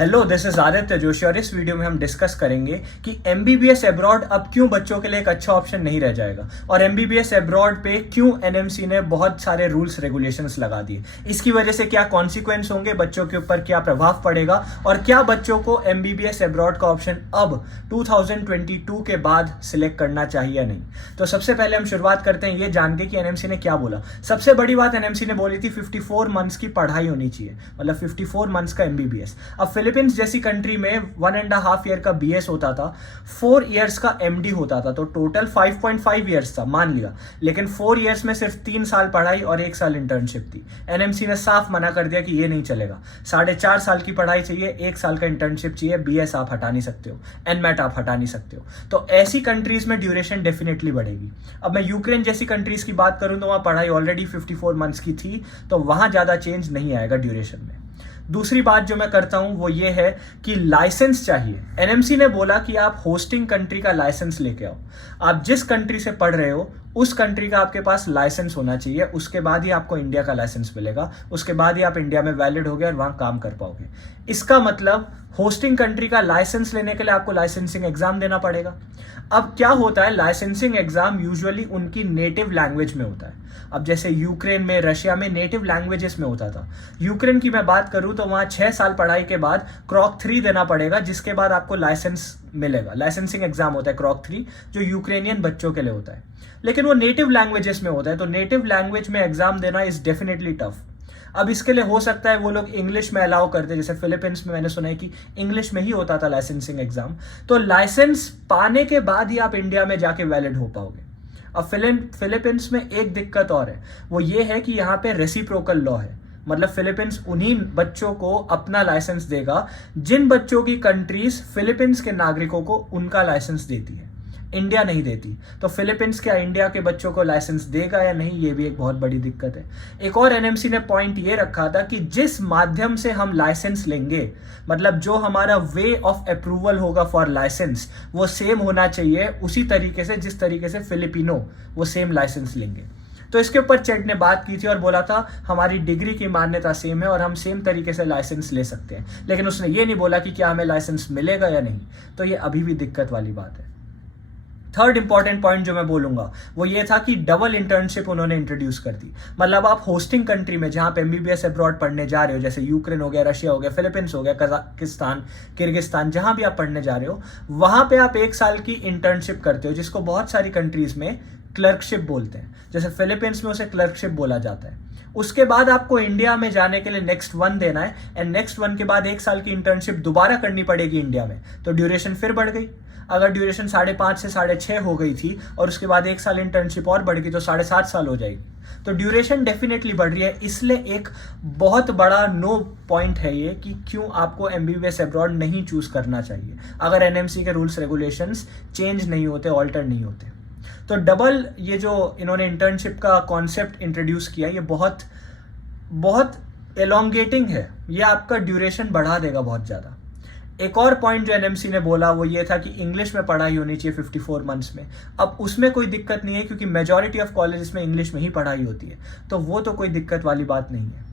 Hello, this is Aditya Joshi और इस video में हम डिस्कस करेंगे कि एमबीबीएस अब्रॉड अब क्यों बच्चों के लिए एक अच्छा ऑप्शन नहीं रह जाएगा और एमबीबीएस अब्रॉड पे क्यों एनएमसी ने बहुत सारे रूल्स रेगुलेशंस लगा दिए। इसकी वजह से क्या कॉन्सिक्वेंस होंगे, बच्चों के ऊपर क्या प्रभाव पड़ेगा और क्या बच्चों को एमबीबीएस अब्रॉड का ऑप्शन अब 2022 के बाद सिलेक्ट करना चाहिए या नहीं। तो सबसे पहले हम शुरुआत करते हैं ये जान के कि एनएमसी ने क्या बोला। सबसे बड़ी बात एनएमसी ने बोली थी 54 मंथ्स की पढ़ाई होनी चाहिए, मतलब 54 मंथ्स का एमबीबीएस। अब फिलीपींस जैसी कंट्री में 1.5 ईयर का बीएस होता था, 4 इयर्स का एमडी होता था, तो टोटल 5.5 इयर्स था मान लिया। लेकिन 4 इयर्स में सिर्फ 3 साल पढ़ाई और 1 साल इंटर्नशिप थी। एनएमसी ने साफ मना कर दिया कि ये नहीं चलेगा, 4.5 साल की पढ़ाई चाहिए, 1 साल का इंटर्नशिप चाहिए, बीएस आप हटा नहीं सकते हो, एनमेट आप हटा नहीं सकते हो। तो ऐसी कंट्रीज में ड्यूरेशन डेफिनेटली बढ़ेगी। अब मैं यूक्रेन जैसी कंट्रीज की बात करूं तो वहां पढ़ाई ऑलरेडी 54 मंथ्स की थी, तो वहां ज्यादा चेंज नहीं आएगा ड्यूरेशन में। दूसरी बात जो मैं करता हूं वो ये है कि लाइसेंस चाहिए। एनएमसी ने बोला कि आप होस्टिंग कंट्री का लाइसेंस लेके आओ। आप जिस कंट्री से पढ़ रहे हो उस कंट्री का आपके पास लाइसेंस होना चाहिए, उसके बाद ही आपको इंडिया का लाइसेंस मिलेगा, उसके बाद ही आप इंडिया में वैलिड होगे और वहां काम कर पाओगे। इसका मतलब होस्टिंग कंट्री का लाइसेंस लेने के लिए आपको लाइसेंसिंग एग्जाम देना पड़ेगा। अब क्या होता है, लाइसेंसिंग एग्जाम यूजुअली उनकी नेटिव लैंग्वेज में होता है। अब जैसे यूक्रेन में, रशिया में नेटिव लैंग्वेजेस में होता था। यूक्रेन की मैं बात करूं तो वहां 6 साल पढ़ाई के बाद क्रॉक 3 देना पड़ेगा, जिसके बाद आपको लाइसेंस मिलेगा। लाइसेंसिंग एग्जाम होता है क्रॉक 3, जो यूक्रेनियन बच्चों के लिए होता है, लेकिन वो नेटिव लैंग्वेजेस में होता है, तो नेटिव लैंग्वेज में एग्जाम देना इज डेफिनेटली टफ। अब इसके लिए हो सकता है वो लोग इंग्लिश में अलाउ करते, जैसे फिलीपींस में मैंने सुना है कि इंग्लिश में ही होता था लाइसेंसिंग एग्जाम। तो लाइसेंस पाने के बाद ही आप इंडिया में जाके वैलिड हो पाओगे। अब फिलीपींस में एक दिक्कत और है, वो ये है कि यहाँ पे रेसिप्रोकल लॉ है। मतलब फिलीपींस उन्हीं बच्चों को अपना लाइसेंस देगा जिन बच्चों की कंट्रीज फिलीपींस के नागरिकों को उनका लाइसेंस देती है, इंडिया नहीं देती। तो फिलीपींस क्या इंडिया के बच्चों को लाइसेंस देगा या नहीं, ये भी एक बहुत बड़ी दिक्कत है। एक और एनएमसी ने पॉइंट ये रखा था कि जिस माध्यम से हम लाइसेंस लेंगे, मतलब जो हमारा वे ऑफ अप्रूवल होगा फॉर लाइसेंस, वो सेम होना चाहिए उसी तरीके से जिस तरीके से फिलिपिनो वो सेम लाइसेंस लेंगे। तो इसके ऊपर चेट ने बात की थी और बोला था हमारी डिग्री की मान्यता सेम है और हम सेम तरीके से लाइसेंस ले सकते हैं, लेकिन उसने ये नहीं बोला कि क्या हमें लाइसेंस मिलेगा या नहीं। तो ये अभी भी दिक्कत वाली बात है। थर्ड इंपॉर्टेंट पॉइंट जो मैं बोलूंगा वो ये था कि डबल इंटर्नशिप उन्होंने इंट्रोड्यूस कर दी। मतलब आप होस्टिंग कंट्री में जहां पे एमबीबीएस अब्रॉड पढ़ने जा रहे हो, जैसे यूक्रेन हो गया, रशिया हो गया, फिलीपींस हो गया, कजाकिस्तान, किर्गिस्तान, जहां भी आप पढ़ने जा रहे हो, वहां पे आप 1 साल की इंटर्नशिप करते हो, जिसको बहुत सारी कंट्रीज में क्लर्कशिप बोलते हैं। जैसे फिलीपींस में उसे क्लर्कशिप बोला जाता है। उसके बाद आपको इंडिया में जाने के लिए नेक्स्ट 1 देना है एंड नेक्स्ट 1 के बाद 1 साल की इंटर्नशिप दोबारा करनी पड़ेगी इंडिया में, तो ड्यूरेशन फिर बढ़ गई। अगर ड्यूरेशन 5.5 से 6.5 हो गई थी और उसके बाद 1 साल इंटर्नशिप और बढ़ गई तो 7.5 साल हो जाएगी। तो ड्यूरेशन डेफिनेटली बढ़ रही है, इसलिए एक बहुत बड़ा नो पॉइंट है ये कि क्यों आपको एमबीबीएस अब्रॉड नहीं चूज करना चाहिए अगर एनएमसी के रूल्स रेगुलेशंस चेंज नहीं होते, ऑल्टर नहीं होते। तो डबल ये जो इन्होंने इंटर्नशिप का कॉन्सेप्ट इंट्रोड्यूस किया, ये बहुत बहुत एलोंगेटिंग है, ये आपका ड्यूरेशन बढ़ा देगा बहुत ज़्यादा। एक और पॉइंट जो एनएमसी ने बोला वो ये था कि इंग्लिश में पढ़ाई होनी चाहिए 54 मंथ्स में। अब उसमें कोई दिक्कत नहीं है क्योंकि मेजॉरिटी ऑफ कॉलेजेस में इंग्लिश में ही पढ़ाई होती है, तो वो तो कोई दिक्कत वाली बात नहीं है।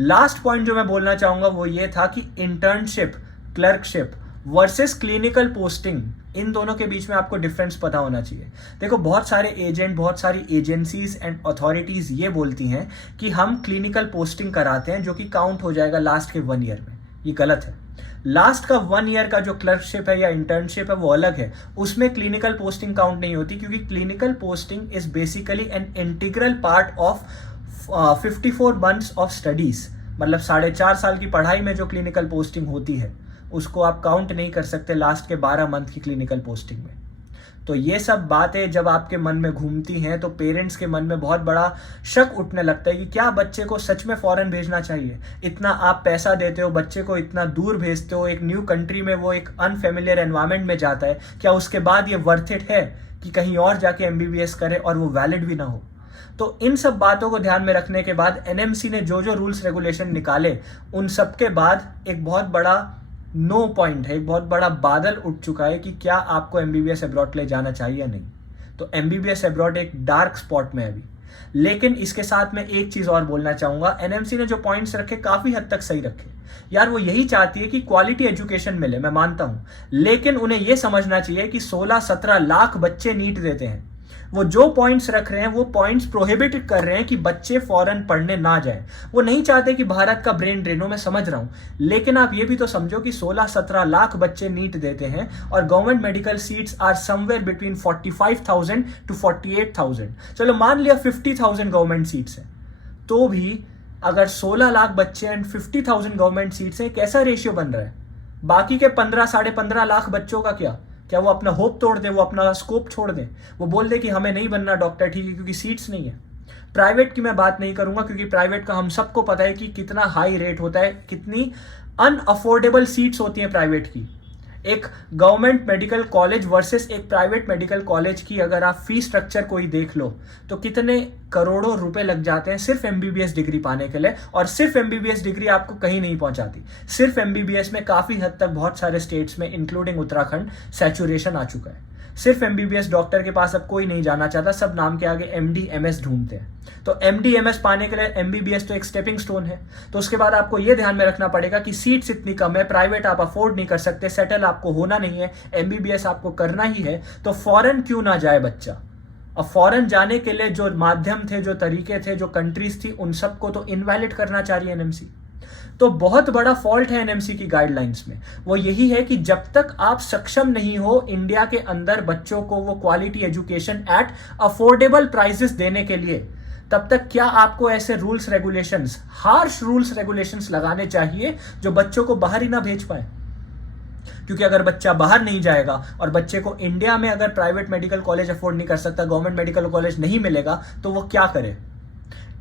लास्ट पॉइंट जो मैं बोलना चाहूँगा वो ये था कि internship, clerkship versus clinical posting, इन दोनों के बीच में आपको डिफरेंस पता होना चाहिए। देखो, बहुत सारे एजेंट, बहुत सारी एजेंसीज एंड अथॉरिटीज ये बोलती हैं कि हम क्लिनिकल पोस्टिंग कराते हैं जो कि काउंट हो जाएगा लास्ट के 1 ईयर में। ये गलत है। लास्ट का 1 ईयर का जो क्लर्कशिप है या इंटर्नशिप है वो अलग है, उसमें क्लिनिकल पोस्टिंग काउंट नहीं होती क्योंकि clinical posting is basically an integral part of 54 months of studies. मतलब 4.5 साल की पढ़ाई में जो क्लिनिकल पोस्टिंग होती है उसको आप काउंट नहीं कर सकते लास्ट के 12 मंथ की क्लिनिकल पोस्टिंग में। तो ये सब बातें जब आपके मन में घूमती हैं तो पेरेंट्स के मन में बहुत बड़ा शक उठने लगता है कि क्या बच्चे को सच में फॉरेन भेजना चाहिए। इतना आप पैसा देते हो, बच्चे को इतना दूर भेजते हो, एक न्यू कंट्री में वो एक अनफेमिलियर एनवायरनमेंट में जाता है, क्या उसके बाद ये वर्थ इट है कि कहीं और जाके एमबीबीएस करे और वो वैलिड भी ना हो। तो इन सब बातों को ध्यान में रखने के बाद एनएमसी ने जो जो रूल्स रेगुलेशन निकाले उन सब के बाद एक बहुत बड़ा नो पॉइंट है, एक बहुत बड़ा बादल उठ चुका है कि क्या आपको एमबीबीएस अब्रॉड ले जाना चाहिए या नहीं। तो एमबीबीएस अब्रॉड एक डार्क स्पॉट में है अभी। लेकिन इसके साथ मैं एक चीज और बोलना चाहूंगा, एनएमसी ने जो पॉइंट्स रखे काफी हद तक सही रखे यार। वो यही चाहती है कि क्वालिटी एजुकेशन मिले, मैं मानता हूं, लेकिन उन्हें यह समझना चाहिए कि 16-17 लाख बच्चे नीट देते हैं। वो जो पॉइंट्स रख रहे हैं वो पॉइंट्स प्रोहिबिट कर रहे हैं कि बच्चे फॉरेन पढ़ने ना जाएं। वो नहीं चाहते कि भारत का ब्रेन ड्रेन हो, मैं समझ रहा हूं, लेकिन आप ये भी तो समझो कि 16-17 लाख बच्चे नीट देते हैं और government medical seats are somewhere between 45,000 to 48,000। चलो मान लिया 50,000 गवर्नमेंट सीट्स हैं, तो भी अगर 16 लाख बच्चे एंड 50,000 गवर्नमेंट सीट्स हैं, कैसा रेशियो बन रहा है? बाकी के 15-15.5 लाख बच्चों का क्या वो अपना होप तोड़ दे, वो अपना स्कोप छोड़ दे, वो बोल दे कि हमें नहीं बनना डॉक्टर, ठीक है, क्योंकि सीट्स नहीं है। प्राइवेट की मैं बात नहीं करूंगा, क्योंकि प्राइवेट का हम सबको पता है कि कितना हाई रेट होता है, कितनी अनअफोर्डेबल सीट्स होती हैं प्राइवेट की। एक गवर्नमेंट मेडिकल कॉलेज वर्सेस एक प्राइवेट मेडिकल कॉलेज की अगर आप फी स्ट्रक्चर कोई देख लो तो कितने करोड़ों रुपए लग जाते हैं सिर्फ एमबीबीएस डिग्री पाने के लिए। और सिर्फ एमबीबीएस डिग्री आपको कहीं नहीं पहुंचाती। सिर्फ एमबीबीएस में काफी हद तक बहुत सारे स्टेट्स में इंक्लूडिंग उत्तराखंड सैचुरेशन आ चुका है। सिर्फ एमबीबीएस डॉक्टर के पास अब कोई नहीं जाना चाहता, सब नाम के आगे एमडी एमएस ढूंढते हैं। तो एमडी एमएस पाने के लिए एमबीबीएस तो एक स्टेपिंग स्टोन है। तो उसके बाद आपको यह ध्यान में रखना पड़ेगा कि सीट्स इतनी कम है, प्राइवेट आप अफोर्ड नहीं कर सकते, सेटल आपको होना नहीं है, एमबीबीएस आपको करना ही है, तो फॉरेन क्यों ना जाए बच्चा। अब फॉरेन जाने के लिए जो माध्यम थे, जो तरीके थे, जो कंट्रीज थी, उन सबको तो इनवैलिड करना चाह रही है एनएमसी। तो बहुत बड़ा फॉल्ट है एनएमसी की गाइडलाइंस में, वो यही है कि जब तक आप सक्षम नहीं हो इंडिया के अंदर बच्चों को वो quality education at affordable prices देने के लिए, तब तक क्या आपको ऐसे rules regulations, harsh rules regulations लगाने चाहिए जो बच्चों को बाहर ही ना भेज पाए। क्योंकि अगर बच्चा बाहर नहीं जाएगा और बच्चे को इंडिया में अगर प्राइवेट मेडिकल कॉलेज अफोर्ड नहीं कर सकता, गवर्नमेंट मेडिकल कॉलेज नहीं मिलेगा, तो वो क्या करे।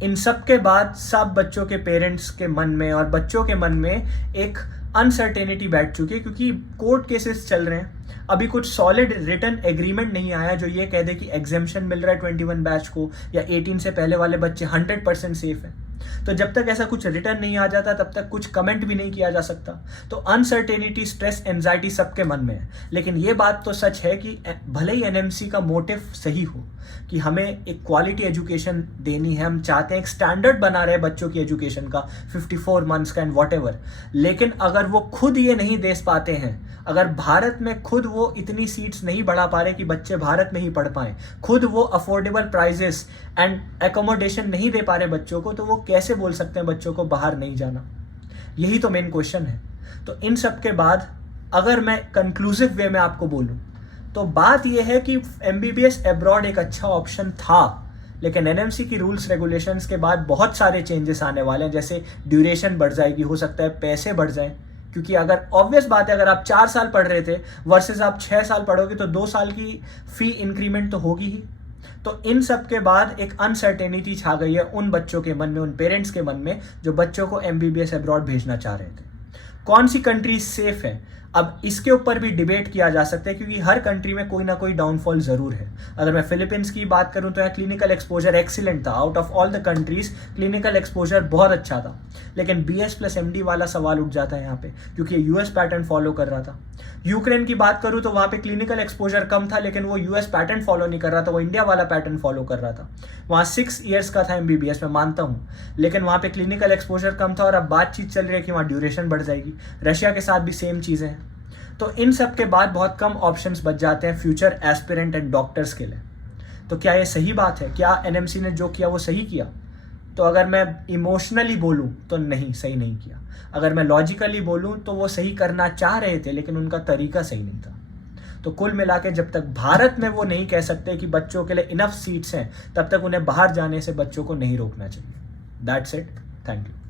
इन सब के बाद सब बच्चों के पेरेंट्स के मन में और बच्चों के मन में एक अनसर्टेनिटी बैठ चुकी है, क्योंकि कोर्ट केसेस चल रहे हैं। अभी कुछ सॉलिड रिटन एग्रीमेंट नहीं आया जो ये कह दे कि एग्जेम्पशन मिल रहा है 21 बैच को, या 18 से पहले वाले बच्चे 100% सेफ है। तो जब तक ऐसा कुछ रिटर्न नहीं आ जाता तब तक कुछ कमेंट भी नहीं किया जा सकता। तो अनसर्टेनिटी, स्ट्रेस, एंजाइटी सबके मन में है। लेकिन ये बात तो सच है कि भले ही एनएमसी का मोटिव सही हो कि हमें एक क्वालिटी एजुकेशन देनी है, हम चाहते हैं एक स्टैंडर्ड बना रहे बच्चों की एजुकेशन का 54 मंथ्स का एंड व्हाटएवर, लेकिन अगर वो खुद ये नहीं दे पाते हैं, अगर भारत में खुद वो इतनी सीट्स नहीं बढ़ा पा रहे कि बच्चे भारत में ही पढ़ पाएं, खुद वो अफोर्डेबल प्राइजेस एंड एकोमोडेशन नहीं दे पा रहे बच्चों को, तो वो कैसे बोल सकते हैं बच्चों को बाहर नहीं जाना। यही तो मेन क्वेश्चन है। तो इन सब के बाद अगर मैं कंक्लूसिव वे में आपको बोलूं तो बात यह है कि एमबीबीएस अब्रॉड एक अच्छा ऑप्शन था, लेकिन एनएमसी की रूल्स रेगुलेशंस के बाद बहुत सारे चेंजेस आने वाले हैं। जैसे ड्यूरेशन बढ़ जाएगी, हो सकता है पैसे बढ़ जाएं, क्योंकि अगर ऑब्वियस बात है अगर आप 4 साल पढ़ रहे थे वर्सेस आप 6 साल पढ़ोगे तो 2 साल की फी इंक्रीमेंट तो होगी ही। तो इन सब के बाद एक अनसर्टेनिटी छा गई है उन बच्चों के मन में, उन पेरेंट्स के मन में जो बच्चों को एमबीबीएस अब्रॉड भेजना चाह रहे थे। कौन सी कंट्रीज सेफ है, अब इसके ऊपर भी डिबेट किया जा सकता है, क्योंकि हर कंट्री में कोई ना कोई डाउनफॉल जरूर है। अगर मैं फिलीपींस की बात करूं तो यहाँ क्लिनिकल एक्सपोजर एक्सीलेंट था, out of all the countries clinical exposure बहुत अच्छा था। लेकिन BS+MD वाला सवाल उठ जाता है यहाँ पे, क्योंकि यूएस पैटर्न फॉलो कर रहा था। यूक्रेन की बात करूं तो वहां पे क्लिनिकल एक्सपोजर कम था, लेकिन वो यूएस पैटर्न फॉलो नहीं कर रहा था, वो इंडिया वाला पैटर्न फॉलो कर रहा था। वहां 6 ईयर्स का था एमबीबीएस, मैं मानता हूं, लेकिन वहां पे क्लिनिकल एक्सपोजर कम था। और अब बातचीत चल रही है कि वहां ड्यूरेशन बढ़ जाएगी। रशिया के साथ भी सेम चीजें हैं। तो इन सब के बाद बहुत कम ऑप्शंस बच जाते हैं फ्यूचर एस्पिरेंट एंड डॉक्टर्स के लिए। तो क्या ये सही बात है? क्या एनएमसी ने जो किया वो सही किया? तो अगर मैं इमोशनली बोलूं तो नहीं, सही नहीं किया। अगर मैं लॉजिकली बोलूं तो वो सही करना चाह रहे थे, लेकिन उनका तरीका सही नहीं था। तो कुल मिला के जब तक भारत में वो नहीं कह सकते कि बच्चों के लिए इनफ सीट्स हैं, तब तक उन्हें बाहर जाने से बच्चों को नहीं रोकना चाहिए। That's it. Thank you.